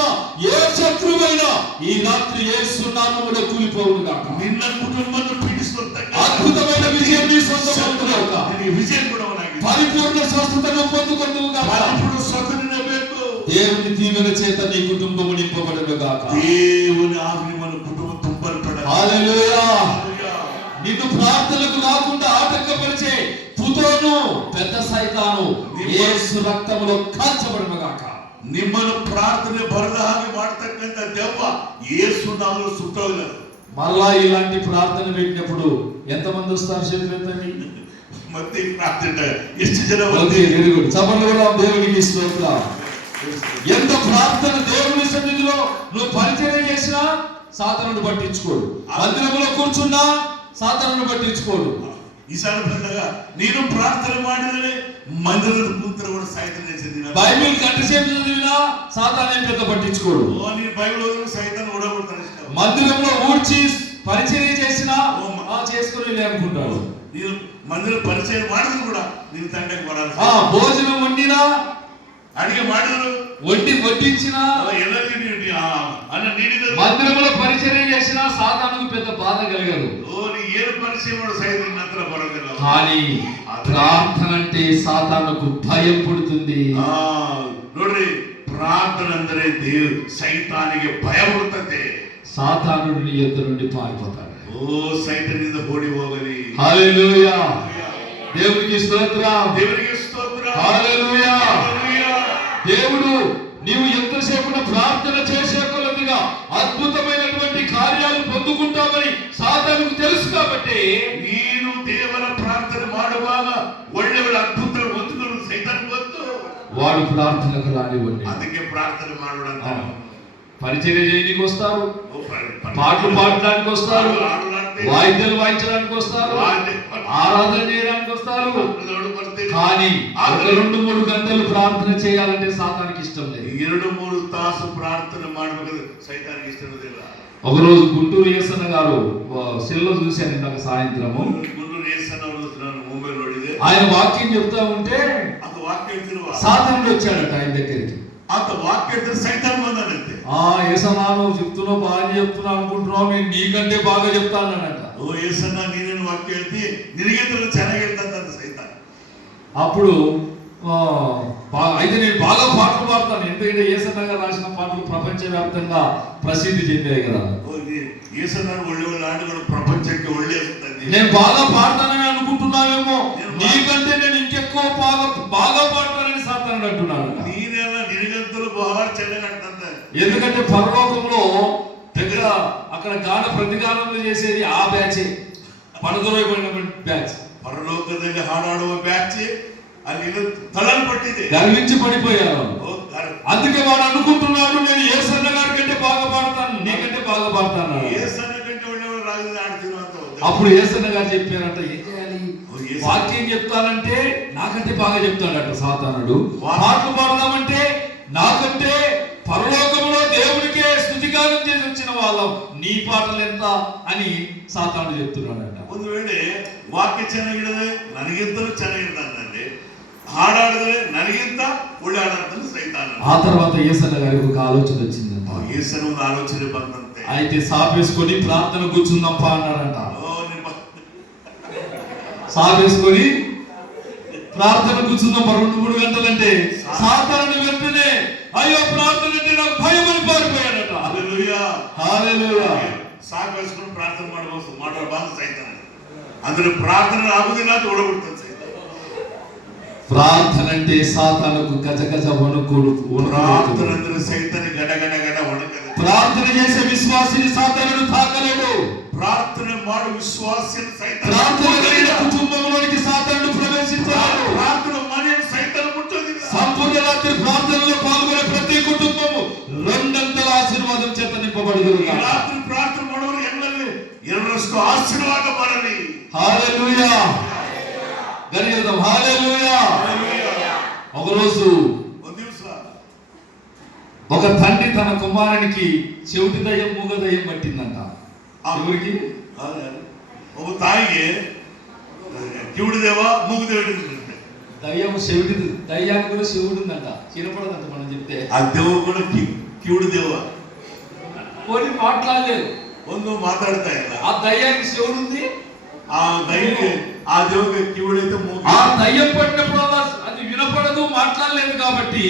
ఏ శత్రువైనా ఈ రాత్రి యేసు నామములో కూలిపోవును గాక. ನಿನ್ನ ಕುಟುಂಬವನ್ನು ಪೀಡಿಸುವಂತ అద్భుతమైన విజయం నీ సొంతం గాక. ವಿಜಯ ಕೊಡುವನಾಗಿದ್ದಾನೆ. పరిపూర్ణ స్వస్థతను పొందుకొందువు గాక. ಪರಿಪೂರ್ಣ ಸ್ವತಂತ್ರ ಬೇಕು. దేవుని దీవెన చేత నీ కుటుంబము నింపబడును గాక. దేవుని ఆజ్ఞ మన కుటుంబం తుంపల్పడాలి. హల్లెలూయా. హల్లెలూయా. నిన్ను ప్రార్థనకు రాకుండా ఆటంకపరిచే పుతోను పెద్ద సైతాను యేసు రక్తములో కాల్చబడును గాక. ನಿಮ್ಮನ್ನು ಪ್ರಾರ್ಥನೆ ಬರದ ಹಾಗೆ ಮಾಡತಕ್ಕಂತ ದೆವ್ವ ಯೇಸು ನಾಮದಲ್ಲಿ ಸುಟ್ಟೋಗಲ್ಲ. మరలా ఇలాంటి ప్రార్థన పెట్టినప్పుడు ఎంతమంది వస్తారు చెప్పండి. ಮತ್ತೆ ಈ ಪ್ರಾರ್ಥನೆ ಎಷ್ಟು ಜನ చప్పట్లు కూడా దేవునికి స్తోత్రం. ఎంత ప్రార్థన దేవుని సన్నిధిలో నువ్వు పరిచయం చేసినా సాతానుడు పట్టించుకోడు. మందిరంలో కూర్చున్నా సాతానుడు పట్టించుకోడు. ఈసారి పండగా నేను ప్రార్థన ಮಾಡಿದರೆ మందిరంలో కూర్చుని కూడా సైతాన్ చేసింది. బైబిల్ కంటసేపు చదివినా సాతాను పెద్ద పట్టించుకోడు. నీ బైబిల్ వదిలి సైతాన్ ఓడగొడతాడు. మందిరంలో ఊడ్చి పరిచయం చేసినా చేసుకుని అనుకుంటాడు. నేను మందిరం పరిచయం ಮಾಡಿದ್ರು కూడా నేను తండ్రికి పడాలి. భోజనం వండినా అడిగే ಮಾಡಿದ್ರು వడ్డించినా మందిరంలో పరిచయం చేసినా సాతానుకు పెద్ద బాధ కలగదు. ಏನು ಪರಿಚಯ ಮಾಡೋ ಸೈತಾನ್ ಹತ್ರ ಬರೋದಿಲ್ಲ. కానీ ప్రార్థన అంటే సాతానుకు భయం పుడుతుంది. ನೋಡ್ರಿ, ಪ್ರಾರ್ಥನೆ ಅಂದ್ರೆ ಸೈತಾನಿಗೆ ಭಯ ಹುಡುತ್ತದೆ. సాతానుడు నీ ఎదురు నుండి పారిపోతాడు. ఓ సైతానింದ ఓడి ಹೋಗಲಿ. హల్లెలూయా. దేవునికి స్తోత్రం. దేవునికి స్తోత్రం. హల్లెలూయా. హల్లెలూయా. దేవుడు నీవు ఎంతసేపు ప్రార్థన చేసే కొలదిగా అద్భుతమైనటువంటి కార్యాలు పొందుకుంటామని సాతానుకు తెలుసు. కాబట్టి నేను దేవర ప్రార్థన ಮಾಡುವಾಗ ಒಳ್ಳೆಯ ಅದ್ಭುತ ಹೊಂದುಕೊಂಡು ಸೈತಾನ್ ಗೊತ್ತು. వాడు ప్రార్థనకు రానివ్వండి. అందుకే ప్రార్థన ಮಾಡೋಣ. పరిచర్య చేయడానికి వస్తారు, పాటలు పాడడానికి వస్తారు, వాయిద్యాలు వాయించడానికి వస్తారు, ఆరాధన చేయడానికి వస్తారు. కానీ 2-3 గంటలు ప్రార్థన చేయాలంటే సాతానికి ఇష్టం లేదు. 2-3 తాసు ప్రార్థన ಮಾಡಬೇಕು సైతానికి ఇష్టం లేదు. ఒకరోజు గుంటూరు యేసన్న గారు సెల్లో చూశాను ఇందాక సాయంత్రము. గుంటూరు యేసన్న ముంబై రోడ్ ఆయన వాక్యం చెప్తా ఉంటే సాతానుడు వచ్చాడట ఆయన దగ్గరికి. అంత వాక్యం సైతాన్ ಬಂದనంತೆ. యేసన్నా నువ్వు చెప్తున్నావు బాగా చెప్తున్నావు అనుకుంటున్నావు, నేను నీకంటే బాగా చెప్తానట. ఓ యేసన్న ನೀನೇನು ವಾಕ್ಯ ಹೇಳ್ತಿ, ನಿನಗಿಂತಲೂ ಚೆನ್ನಾಗಿ ಹೇಳ್ತಂತ సైతాన్. అప్పుడు అయితే నేను బాగా పాటలు పాడతాను, ఎందుకంటే యేసన్న గారు రాసిన పాటలు ప్రపంచవ్యాప్తంగా ప్రసిద్ధి చెందాయి కదా. యేసన్న ఒళ్ళే ఆటలు ప్రపంచంకి ఒళ్ళే. నేను బాగా పాడతానని అనుకుంటున్నావేమో, నీకంటే నేను ఇంకెక్కువ బాగా పాడతానని సాతానుడు అంటున్నాడు. ఎందుకంటే పరలోకంలో దగ్గర అక్కడ గాన ప్రతిగానంలో చేసేది ఆ బ్యాచే. పడదొరయబడినటువంటి బ్యాచ్. ಪರಲೋಕದಲ್ಲಿ ಹಾಡಾಡುವ ಬ್ಯಾಚ್ ಅಲ್ಲಿ ತಳಲ್ಪಟ್ಟಿದೆ, గర్వించి పడిపోయారు. ಓ, అందుకే వాడు అనుకుంటున్నాడు నేను యేసన్న గారి కంటే బాగా పాడతాను, నీకంటే బాగా పాడతాను. ಏಸನ್ನ ಗಂಟೆ ಒಳ್ಳೆಯವರು ರಾಗದಲ್ಲಿ ಆಡ್ತಿರೋ ಅಂತ అప్పుడు యేసన్న గారు చెప్పారంట, ఏం చేయాలి? వాక్యం చెప్తానంటే నాకంటే బాగా చెప్తాడట సాతానుడు. పాటలు పాడదామంటే నాకంటే పరలోకంలో దేవుడికే స్తుతిగానం చేసి వచ్చిన వాళ్ళం, నీ పాటలు ఎంత అని సాతానుడు చెప్తున్నాడంట. ಒಂದು ವೇಳೆ ವಾಕ್ಯ ಚೆನ್ನಾಗಿಡದೆ ನನಗಿಂತಲೂ ಚೆನ್ನಾಗಿರ್ತಾనండి, ಹಾಡಾಡಿದ್ರೆ ನನಗಿಂತ ಒಳ್ಳೆ ಹಾಡಾಡ್ತಾನೆ ಸೈತಾನ. ఆ తర్వాత యేసన్న గారికి ఒక ఆలోచన వచ్చిందంట. యేసన్న ಒಂದು ఆలోచನೆ ಬಂದಂತೆ, అయితే సాపేసుకొని ప్రార్థన కూర్చుందాంపా అన్నాడంట. సాపేసుకొని ప్రార్థన కూర్చుందాం 2-3 గంటలంటే సాతానుడు వెంటనే అయ్యో ప్రార్థన అంటే నాకు భయం అని పారిపోయాడట. హల్లెలూయా, హల్లెలూయా. ಸಾಕಷ್ಟು ಪ್ರಾರ್ಥನೆ ಮಾಡಬಹುದು ಮಾಡೋ ಬಾಂಧ ಸೈತಾನ ಅಂದ್ರೆ ಪ್ರಾರ್ಥನೆ ಆಗುದಿಲ್ಲ ಅಂತ ಓಡಬಿಡ್ತಾನೆ ಸೈತಾನ. ప్రార్థన అంటే సాతానుకు గజగజ వణుకుడు. ప్రార్థన ಅಂದ್ರೆ సైతాన్ గడ గడ గడ వణకదు. ప్రార్థన చేసే విశ్వాసిని సాతానుడు తాకలేడు. ప్రార్థన మాడు విశ్వాసిని సైతాన్ ప్రార్థన కలిగిన కుటుంబంలోనికి సాతానుడు ప్రవేశించలేడు. ప్రార్థన మాడే సైతాన్ ముట్టదిಲ್ಲ. సంపూర్ణ రాత్రి ప్రార్థనలో పాల్గొనే ప్రతి కుటుంబము రెండంతల ఆశీర్వాదం చేత నింపబడుతుంది. రాత్రి ప్రార్థన ಮಾಡೋರು ಎಲ್ಲರಲ್ಲಿ ಎರಡರಷ್ಟು ಆಶೀರ್ವಾದ ಬರಲಿ. హల్లెలూయా. గరిగదాం హల్లెలూయా. ఒకరోజు ఒక తండ్రి తన కుమారునికి చెవిటి దయ్యం మూగ దయ్యం పట్టిందంట. ఎవరికి? ఒక తాయిಗೆ కివుడిదేవ మూగుదేవుడు దయ్యం చెవిటి దయ్యానికి కూడా శివుడు ఉందంట, చిరపడదంట మనం చెప్తే. ఆ దేవు కూడా కివుడిదేవ పోనీ మాట్లాడలేదు, ಒಂದು ಮಾತಾಡ್ತಾ ಇಲ್ಲ. ఆ దయ్యానికి శివుడు ఉంది, ఆ దయ్యకి ఆ దేవుడికి కివుడైతే ఆ దయ్యం పట్టినప్పుడు అది వినపడదు, మాట్లాడలేదు. కాబట్టి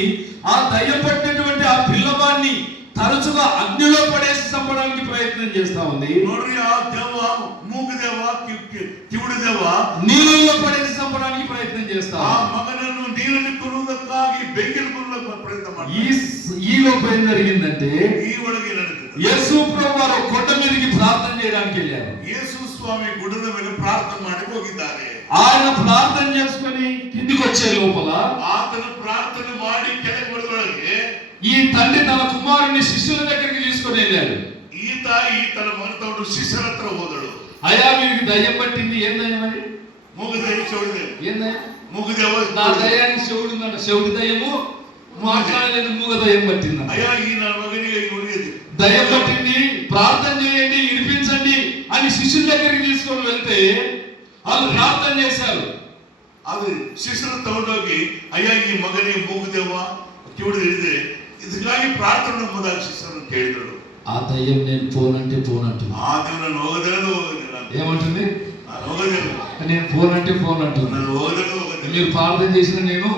ఆ దయ్యం పట్టినటువంటి ఆ పిల్లవాడిని తరచుగా అగ్నిలో పడేసి చంపడానికి ప్రయత్నం చేస్తా ఉంది. ನೋಡ್ರಿ, ಆ ದೇವ ಮೂಗದೇವ ಕಿವುಡದೇವ నీళ్ళలో పడేసి చంపడానికి ప్రయత్నం చేస్తా. ఆ మగనನ್ನು నీళ్ళని కొనుವುದಕ್ಕಾಗಿ ಬೆಂಕಿಯಲ್ಲಿ ಕೊಲ್ಲುವುದಕ್ಕೆ ಪ್ರಯತ್ನ ಮಾಡ್ತಾರೆ. ఈ లోపు ఏం జరిగిందంటే, ఈ ಒಳಗೆ ನಡೆದಿದೆ. యేసు ప్రభు వారు కొండ మీదకి ప్రార్థన చేయడానికి వెళ్ళారు. యేసు స్వామి గుడ్డల మీద ప్రార్థన ಮಾಡಿ ಹೋಗಿದ್ದಾರೆ. ఆయన ప్రార్థన చేసుకొని కిందికి వచ్చే లోపల ఆతను ప్రార్థన ಮಾಡಿ ಕೆಳಗೆ ಬರುವೊಳಗೆ ఈ తండ్రి తన కుమారుని శిష్యుల దగ్గరికి తీసుకొని వెళ్ళాడు. ఈ తాయి తన మగతోడు శిష్యుల హತ್ರ ಹೋದಳು. అయ్యా వీరికి దయ్యం పట్టింది, ఏం దయ్యం అది? మూగదేవి చెవుడిదే. ఏం దయ్యం? మూగదేవ నా దయ్యానికి శివుడు ఉందంట. శివుడి దయ్యము మాట్లాడలేదు, మూగ దయ్యం పట్టిందంట. అయ్యా ఈ నా మగనిగా ఉరిగేది దయ్యం పట్టింది, ప్రార్థన చేయండి, విడిపించండి అని శిష్యుల దగ్గరికి తీసుకొని వెళ్తే వాళ్ళు ప్రార్థన చేశారు. అది శిష్యులు తಗೊಂಡೋಗಿ అయ్యా ఈ మగని మూగదేవ కివుడు ಹಿಡಿದೆ ಇದಕ್ಕಾಗಿ ಪ್ರಾರ್ಥನೆ ಎಂಬುದಾಗಿ ಶಿಷ್ಯರನ್ನು ಕೇಳಿದಳು. ఆ దయ్యం నేను పోనంటే పోనంటుంది. ఆ దేవుని ಹೋಗದಿಲ್ಲ. ఏమంటుంది? ಹೋಗದಿಲ್ಲ, నేను పోనంటే పోనంటుంది. ನಾನು ಹೋಗದಿಲ್ಲ. మీరు ప్రార్థన చేసిన నేను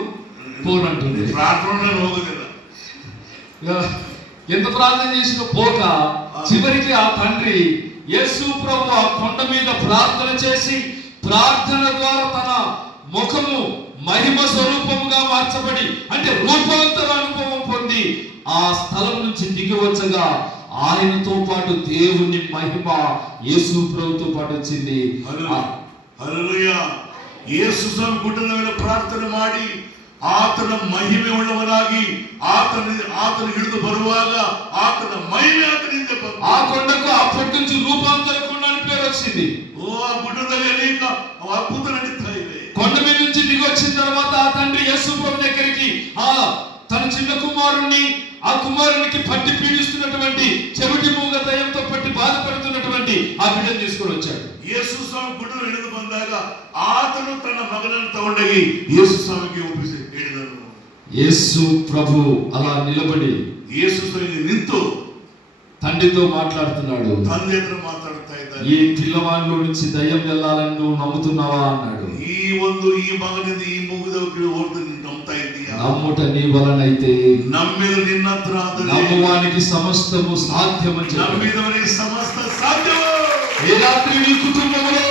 పోనంటుంది. ప్రార్థన నేను ಹೋಗದಿಲ್ಲ. ఎంత ప్రార్థన చేసిన పోక చివరికి ఆ తండ్రి యేసు ప్రభు ఆ కొండ మీద ప్రార్థన చేసి ప్రార్థన ద్వారా తన ముఖము మహిమ స్వరూపముగా మార్చబడి అంటే రూపాంతర అనుభవం పొంది ఆ స్థలం నుంచి దిగి వచ్చగా ఆయనతో పాటు దేవుని మహిమ యేసు ప్రభుతో పాటు వచ్చింది. హల్లెలూయా. యేసు స్వామి గుడ్డల మీద ప్రార్థన ಮಾಡಿ ಆತನ ಮಹಿಮೆ ಉಳ್ಳವನಾಗಿ ಆತನ ಹಿಡಿದು ಬರುವಾಗ ಆತನ ಮಹಿಮೆ ಆತನಿಂದ ಬಂತು. ఆ కొండకు అప్పటి నుంచి రూపాంతర కొండ అని పేరు వచ్చింది. ఓ ఆ గుడ్డದಲ್ಲಿ అనేక అద్భుతాలు నడుస్తా ఇವೆ. కొండ మీద నుంచి దిగి వచ్చిన తర్వాత ఆ తండ్రి యేసు ప్రభు దగ్గరికి తన చిన్న కుమారుణ్ణి, ఆ కుమారునికి పట్టి పీడిస్తున్నటువంటి చెవిటి మూగ దయ్యంతో పట్టి బాధపడుతున్నటువంటి ఆ బిడ్డను తీసుకొని వచ్చాడు. యేసు స్వామి గుడ్డలు ಹಿಡಿದು ಬಂದಾಗ ಆತನು ತನ್ನ ಮಗನನ್ನು ತಗೊಂಡೋಗಿ యేసు ಸ್ವಾಮಿಗೆ ಒಪ್ಪಿಸಿ ಹೇಳಿದನು. యేసు ప్రభు అలా నిలబడి యేసు స్వామి నింತು తండ్రితో మాట్లాడుతున్నాడు. తండ్రి ఎదురు మాట్లాడుతా ఇದ್ದಾನೆ. ఈ పిల్లవాడిలో నుంచి దయ్యం వెళ్ళాలని నువ్వు నమ్ముతున్నావా అన్నాడు. ఈ మగనింದ ఈ మూగదవుకి ఓటు నమ్ముతా ఇದ್ದೀయా? నమ్ముట నీ వలనైతే నమ్మిన నిన్న హತ್ರ నమ్మువానికి సమస్తము సాధ్యమని చెప్పాడు. నమ్మిదవనికి సమస్త సాధ్యము. ఈ రాత్రి నీ కుటుంబంలో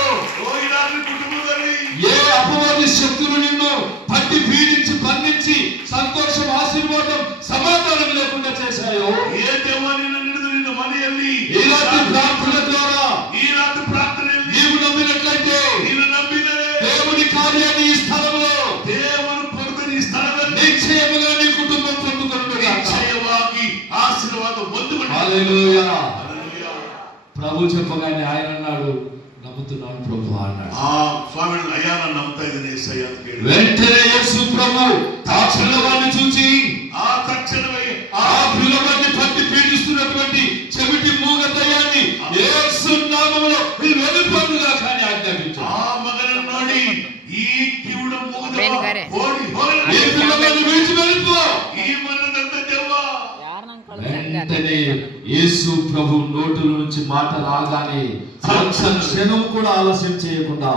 ఏ అపవాది శక్తులు నిన్ను పట్టి పీడించి బంధించి సంతోషం, ఆశీర్వాదం, సమాధానం లేకుండా చేశాయో, ఏ దేవాన్ని నిన్ను మನೆಯಲ್ಲಿ ఈ రాత్రి ప్రార్థన ద్వారా ఈ రాత్రి ప్రార్థనಯಲ್ಲಿ నీవు నమ్మినట్లయితే కార్యాన్ని ఈ స్థలంలో ದೇವರು ಕೊಡುವ ಈ ಸ್ಥಳದಲ್ಲಿ నిశ్చయముగా నీ కుటుంబం పొందుకొనుగాక. ನಿಶ್ಚಯವಾಗಿ ಆಶೀರ್ವಾದ ಹೊಂದಿಕೊಳ್ಳಿ. హల్లెలూయా. హల్లెలూయా. ప్రభు చెప్పగానే ఆయన అన్నాడు, నమ్ముతున్నాను ప్రభు అన్నాడు. ఆ స్వామి అయ్యా నన్ను నమ్ముతా ఇదని యేసయ్య అని కేಳಿ. వెంటనే యేసు ప్రభు ఆ పిల్లవాడిని చూసి, ఆ తక్షణమే ఆ పిల్లవాడిని పట్టి పీడిస్తున్నటువంటి చెవిటి మూగ దయ్యాన్ని యేసు నామములో వెళ్ళిపోనుగాక అని ఆజ్ఞాపించాడు. ఆ మగనನ್ನು ನೋಡಿ ಈ ಕಿವುಡ ಮೂಗದ ಬೇಲ್ಗಾರೆ. ಓಡಿ ಹೋಗಲಿ. ఈ పిల్లవాడిని విడిచి వెళ్ళిపో. ಈ ಮನದಂತ ದೆವ್ವ వెంటనే యేసు ప్రభు నోటుల నుంచి మాట రాగానే క్షణం కూడా ఆలస్యం చేయకుండా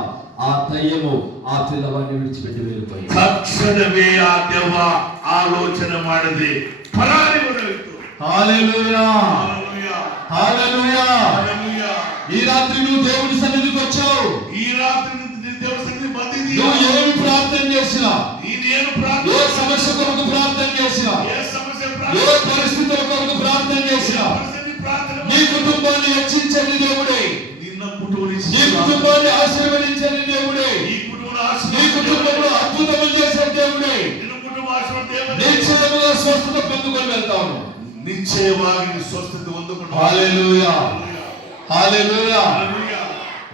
ఆ దయ్యము ఆ పిల్లవాడిని విడిచిపెట్టి వెళ్ళిపోయింది. తక్షణమే ఆ దెవ్వ ఆలోచన ಮಾಡಿದೆ ಪರಾರಿ ಹೊರಟಿತು. హల్లెలూయా. హల్లెలూయా. హల్లెలూయా. హల్లెలూయా. ఈ రాత్రి నువ్వు దేవుని సన్నిధికి వచ్చావు. ఈ రాత్రి దేవుని సన్నిధికి ಬಂದಿದ್ದೀಯ. నువ్వు ఏమి ప్రార్థన చేసినా, ನೀನೇನು ఏ ಪ್ರಾರ್ಥನೆ సమస్య కొరకు ప్రార్థన చేసినా, ఏ సమస్య ఏ ಪ್ರಾರ್ಥನೆ పరిస్థితుల కొరకు ప్రార్థన చేసినా, పరిస్థితి ప్రార్థన నీ కుటుంబాన్ని హెచ్చించని దేవుడే, నిన్న కుటుంబం నీ కుటుంబాన్ని ఆశీర్వదించని దేవుడే, ఈ కుటుంబం నీ ఆశీర్వాద కుటుంబంలో అద్భుతములు చేసే దేవుడే, నిన్న కుటుంబ ఆశీర్వాద దేవుడే. నిశ్చయముగా స్వస్థత పొందుకొని వెళ్తాను. నిశ్చయವಾಗಿ నీ స్వస్థత ಹೊಂದಿಕೊಂಡು హల్లెలూయా. హల్లెలూయా. హల్లెలూయా.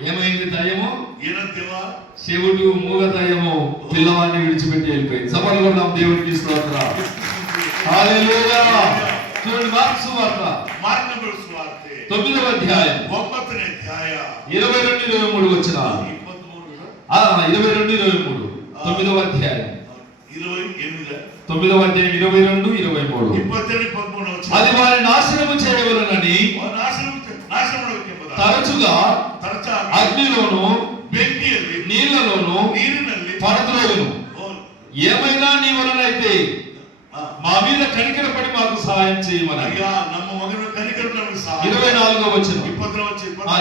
ఏమైంది దయ్యము? ಏನಂತೇವಾ శివుడు మూగ దయ్యము పిల్లవాడిని విడిచిపెట్టి వెళ్ళిపోయింది. సభలు కూడా దేవుడికి స్తోత్రం. హల్లెలూయా. చూడండి మార్క్స్ వార్త మార్క్ నంబర్ సువార్ತೆ 9వ అధ్యాయం 9ನೇ ಅಧ್ಯಾಯ 22-23 వచనాలు. 22-23 9వ అధ్యాయం 28 9వ అధ్యాయం 22-23. 22-23 వచ్చి అది వారి నాశనము చేయవలనని నాశనం ಮಾಡಬೇಕೆಂಬುದಾಗಿ తరచుగా ತರಚಾಗಿ అగ్నిలోను ಬೆಂಕಿಯಲ್ಲಿ నీళ్లలోను ನೀರಿನಲ್ಲಿ పడద్రోయును. ಹೌದು. ఏమైనా నీ వలనైతే మా మీద కనికరపడి మాకు సహాయం చేయమని. ಅಯ್ಯ ನಮ್ಮ ಮಗನ ಕನಿಕರ ನಮಗೆ ಸಹಾಯ 24వ వచనం 23వ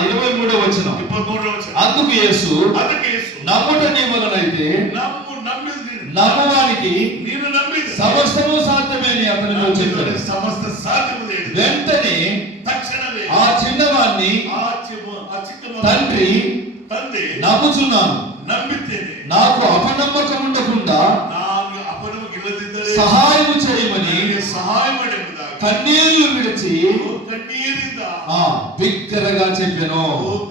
23వ వచనం. 23వ ವಚನ. అందుకు యేసు, ಅದಕ್ಕೆ ಯೇಸು నమ్ముట నీ వలనైతే నమ్మువానికి ನೀನು ನಂಬಿದ್ರೆ సమస్తము సాధ్యమే అని అతనితో చెప్పాడు. ಸಮಸ್ತ ಸಾಧ್ಯವಿದೆ. వెంటనే ತಕ್ಷಣವೇ ఆ చిన్నవాణ్ణి ಆ ಚಿಕ್ಕ ಮಗ తండ్రి ತಂದೆ నమ్ముచున్నాను, ನಂಬಿದ್ದೇನೆ, నాకు అపనమ్మకం ఉండకుండా ನಾನು ಅಪನಮಗೆ ಇಲ್ಲದಿದ್ದರೆ సహాయం చేయమని ನನಗೆ ಸಹಾಯ ಮಾಡಿ ಎಂಬುದಾಗಿ కన్నీళ్లు విడిచి ಕಣ್ಣೀರಿಂದ బిగ్గరగా చెప్పాను.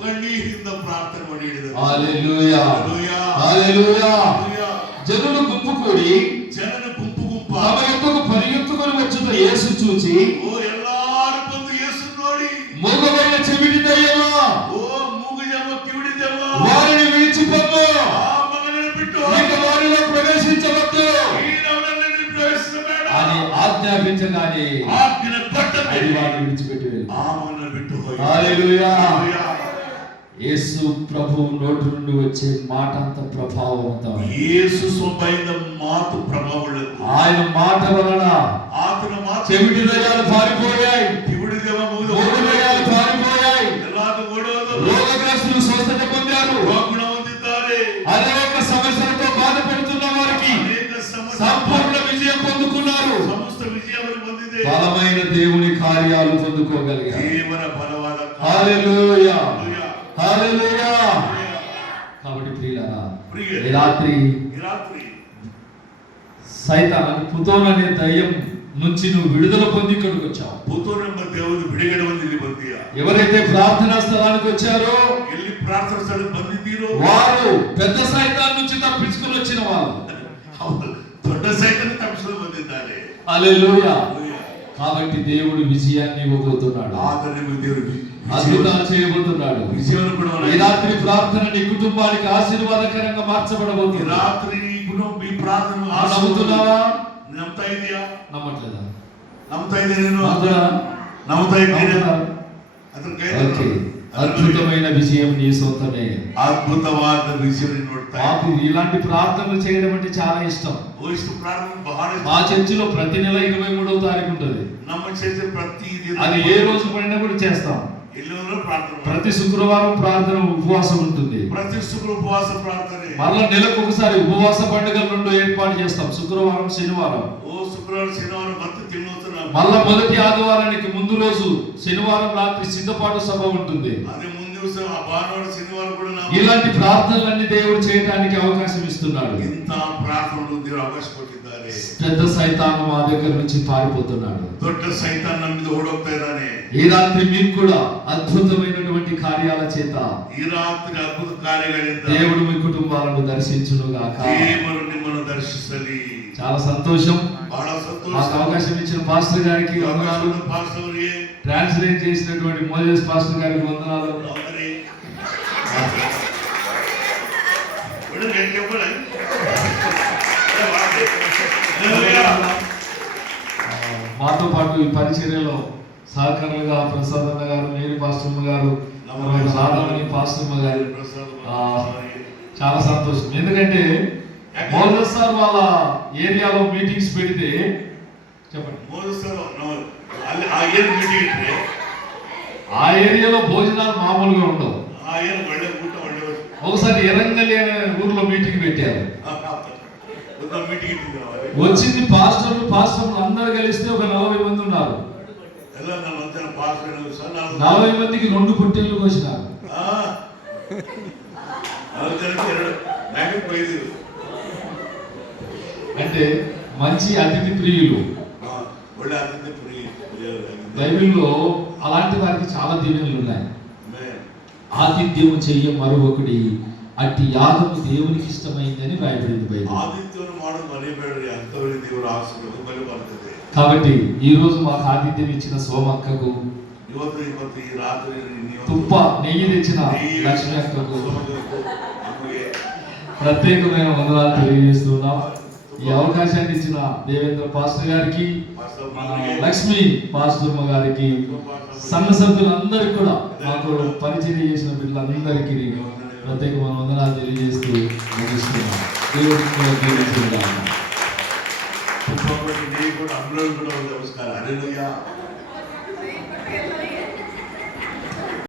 ಕಣ್ಣೀರಿಂದ ಪ್ರಾರ್ಥನೆ ಮಾಡಿ ಹೇಳಿದರು. హల్లెలూయా. హల్లెలూయా. హల్లెలూయా. హల్లెలూయా. జనులు గుంపు కూడి ಜನನ ಗುಂಪು తమ యొక్కకు పరిగెత్తుకొని వచ్చుట యేసు చూచి, ಓ ಎಲ್ಲಾರು ಬಂದು ಯೇಸು ನೋಡಿ, మూగమైన చెవిటి దయ్యమా, ಓ ಮೂಗಜವ ಕಿವಿಡಿದವ, వారిని విడిచిపోము, ಆ ಮಗನನ್ನು ಬಿಟ್ಟು ఇక వారిలో ప్రవేశించవద్దు ನೀನವನನ್ನು ಪ್ರವೇಶಿಸಬೇಡ అని ఆజ్ఞాపించగానే ಆಜ್ಞೆ ಕೊಟ್ಟಂತೆ అది వారిని విడిచిపెట్టి వెళ్ళింది. ಆ ಮಗನನ್ನು ಬಿಟ್ಟು ಹೋಗಿ. హల్లెలూయా. హల్లెలూయా. యేసు ప్రభు నోటి నుండి వచ్చే మాట అంత ప్రభావవంతం. ಯೇಸು ಸ್ವಭಾವದ ಮಾತು ಪ್ರಭಾವವುಳ್ಳದ್ದು. ఆయన మాట వలన ಆತನ ಮಾತು చెవిటి దయ్యాలు పారిపోయాయి, ಕಿವಿಡಿದವ మూగ ಮೂಗದ దయ్యాలు పారిపోయాయి, ಎಲ್ಲಾದು ಓಡೋದು, రోగగ్రస్తులు స్వస్థత పొందారు, ಗುಣ ಹೊಂದಿದ್ದಾರೆ, అనేక సమస్యలతో బాధపడుతున్న వారికి ಅನೇಕ ಸಮಸ್ಯೆ సంపూర్ణ విజయం పొందుకున్నారు, ಸಮಸ್ತ ವಿಜಯವನ್ನು ಹೊಂದಿದೆ, బలమైన దేవుని కార్యాలు పొందుకోగలిగారు. ದೇವರ ಬಲವಾದ హల్లెలూయా. ಹಲ್ಲెಲೂಯಾ. హల్లెలూయా. ಹಲ್ಲెಲೂಯಾ. కాబట్టి ప్రియులారా, ప్రియులారా, ఈ రాత్రి ఈ రాత్రి సైతాను పుతోన్ అనే దయ్యం నుంచి నువ్వు విడుదల పొంది ఇక్కడికి వచ్చావు. ಪುತ್ತೂರೆಂಬ ದೇವರು ಬಿಡುಗಡೆ ಹೊಂದಿ ಇಲ್ಲಿ ಬಂದೀಯ. ఎవరైతే ప్రార్థనా స్థలానికి వచ్చారో ಎಲ್ಲಿ ಪ್ರಾರ್ಥನಾ ಸ್ಥಳಕ್ಕೆ ಬಂದಿದ್ದೀರೋ వారు పెద్ద సైతాన్ నుంచి తప్పించుకొని వచ్చిన వాళ్ళు. ಅವರು ದೊಡ್ಡ ಸೈತನ ತಪ್ಪಿಸಲು ಬಂದಿದ್ದಾರೆ. హల్లెలూయా. ಹಲ್ಲೆಲೂಯಾ. కాబట్టి దేవుడు విజయాన్ని ఇవ్వబోతున్నాడు, ಆದರೆ ನಿಮಗೆ ದೇವರು అద్భుతాలు చేయబోతున్నాడు. ವಿಜಯವನ್ನು ಕೊಡುವನು. ఈ రాత్రి ప్రార్థన నీ కుటుంబానికి ఆశీర్వాదకరంగా ಈ మార్చబడబోతుంది. ರಾತ್ರಿ ಈ ಕುಟುಂಬ ಈ ಪ್ರಾರ್ಥನೆ నమ్ముతున్నావా? ನಂಬ್ತಾ ಇದೀಯಾ? నమ్మట్లేదా? ನಂಬ್ತಾ ಇದ್ದೀಯ ನೀನು? నమ్ముతారా? ನಂಬ್ತಾ ಇದ್ದೀಯ? నమ్ముతారా? ಅದ್ರ ಕೈ ఓకే. అద్భుతమైన విజయం నీ సొంతమే. ಅದ್ಭುತವಾದ ವಿಜಯವನ್ನು ನೋಡ್ತಾ మాకు ఇలాంటి ప్రార్థనలు చేయడం అంటే చాలా ఇష్టం. ಇಷ್ಟು ಪ್ರಾರ್ಥನೆ ಬಹಳ ಇಷ್ಟ. మా చర్చిలో ప్రతి నెల 23వ తారీఖు ఉంటుంది. ನಮ್ಮ ಚರ್ಚೆ ಪ್ರತಿ ದಿನ అది ఏ రోజు పడినా కూడా చేస్తాం. ಎಲ್ಲರೂ ಪ್ರಾರ್ಥನೆ ಮಾಡ್ತಾರೆ. ప్రతి శుక్రవారం ప్రార్థన ఉపవాసం ఉంటుంది. ಪ್ರತಿ ಶುಕ್ರ ಉಪವಾಸ ಪ್ರಾರ್ಥನೆ. మళ్ళా నెలకు ఒకసారి ఉపవాస పండుగలు 2 ఏర్పాటు చేస్తాం, శుక్రవారం శనివారం. ಓ ಶುಕ್ರವಾರ ಶನಿವಾರ ಮತ್ತೆ ತಿಂಗಳು మళ్ళా మొదటి ఆదివారానికి ముందు రోజు శనివారం రాత్రి సిద్ధపాటు సభ ఉంటుంది. ಅದೇ ಮುಂದಿನ ದಿವಸ ಆ ಭಾನುವಾರ ಶನಿವಾರ ಕೂಡ ನಾವು ఇలాంటి ప్రార్థనలన్నీ దేవుడు చేయడానికి అవకాశం ఇస్తున్నాడు. ಮಾತನಾಡು ದೇವರು ಅವಕಾಶ ಕೊಟ್ಟಿದ್ದಾರೆ. పెద్ద సైతాను మా దగ్గర నుంచి పారిపోతున్నాడు. ದೊಡ್ಡ ಸೈತಾನ್ ನಮ್ಮಿಂದ ಓಡೋಗ್ತಾ ಇದ್ದಾನೆ. ఈ రాత్రి మీకు కూడా అద్భుతమైనటువంటి కార్యాల చేత ಈ ರಾತ್ರಿ ಅದ್ಭುತ ಕಾರ್ಯಗಳಿಂದ దేవుడు మీ కుటుంబాలను దర్శించును గాక. ದೇವರು ನಿಮ್ಮನ್ನು ದರ್ಶಿಸಲಿ. చాలా సంతోషం. ಬಹಳ ಸಂತೋಷ. మాకు అవకాశం ఇచ్చిన పాస్టర్ గారికి వందనాలు. ಪಾಸ್ಟರ್ ಅವರಿಗೆ, ట్రాన్స్లేట్ చేసినటువంటి మోజెస్ పాస్టర్ గారికి వందనాలు. ಅವರೇ ಒಳ್ಳೆ చెప్పండి. మాతో పాటు ఈ పరిచర్యలో సహకారులుగా ప్రసాదన్న గారు, మేరీ పాస్టర్మ గారు, రాధామణి పాస్టర్మ గారు, చాలా సంతోషం. ఎందుకంటే మోజెస్ సార్ వాళ్ళ ఏరియాలో మీటింగ్స్ పెడితే చెప్పండి, ಮೋಸಸ್ ಅಲ್ಲಿ ಆ ಏನು ಮೀಟಿಂಗ್ ಇಟ್ರೆ ఆ ఏరియాలో భోజనాలు మామూలుగా ఉండవు. ಆ ಏನು ಒಳ್ಳೆ ಊಟ ಒಳ್ಳೆ ఒకసారి ఎరంగలి అనే ఊర్లో మీటింగ్ పెట్టారు. ಒಂದು ಮೀಟಿಂಗ್ ಇಟ್ಟಿದ್ರು. వచ్చింది పాస్టర్లు అందరు కలిస్తే ఒక 40 మంది ఉన్నారు. ಎಲ್ಲ ನನ್ನ ಒಂದಿನ ಪಾಸ್ಟರ್ 40 మందికి 2 పొట్టేళ్ళు కోసినారు. 40 ಜನಕ್ಕೆ 2 ಮ್ಯಾಗಿನ ಕೊಯ್ದಿರು. అంటే మంచి అతిథి ప్రియులు. ಒಳ್ಳೆ ಅತಿಥಿ ಪ್ರಿಯ. బైబిల్లో అలాంటి వారికి చాలా దీవెనలు ఉన్నాయి. ఆతిథ్యము చెయ్య మరొకటి అట్టి యాగము దేవునికి ఇష్టమైందని రాయబడింది బైబిల్. ఆతిథ్యం ಮಾಡೋದು ಮರಿಬೇಡ್ರಿ, ಅಂತವರಿಗೆ ದೇವರ ಆಶೀರ್ವಾದ ಬಲಿ ಬರ್ತದೆ. కాబట్టి ఈ రోజు మాకు ఆతిథ్యం ఇచ్చిన సోమక్కకు, ಇವತ್ತು ಈ ರಾತ್ರಿ తుప్ప నెయ్యి తెచ్చిన లక్ష్మి అక్కకు ನಮಗೆ ప్రత్యేకమైన వందనాలు తెలియజేస్తున్నాం. ఈ అవకాశాన్ని ఇచ్చిన దేవేంద్ర పాస్టర్ గారికి, మన లక్ష్మి పాస్టర్మ గారికి, సంఘ సభ్యులందరికీ కూడా, మాకు పరిచయం చేసిన బిడ్డలందరికీ ప్రత్యేకమైన వందనాలు తెలియజేస్తూ ముగిస్తున్నాం. దేవుడికి కూడా తెలియజేస్తున్నాం. కూడా అందులో కూడా నమస్కారం. హల్లెలూయా.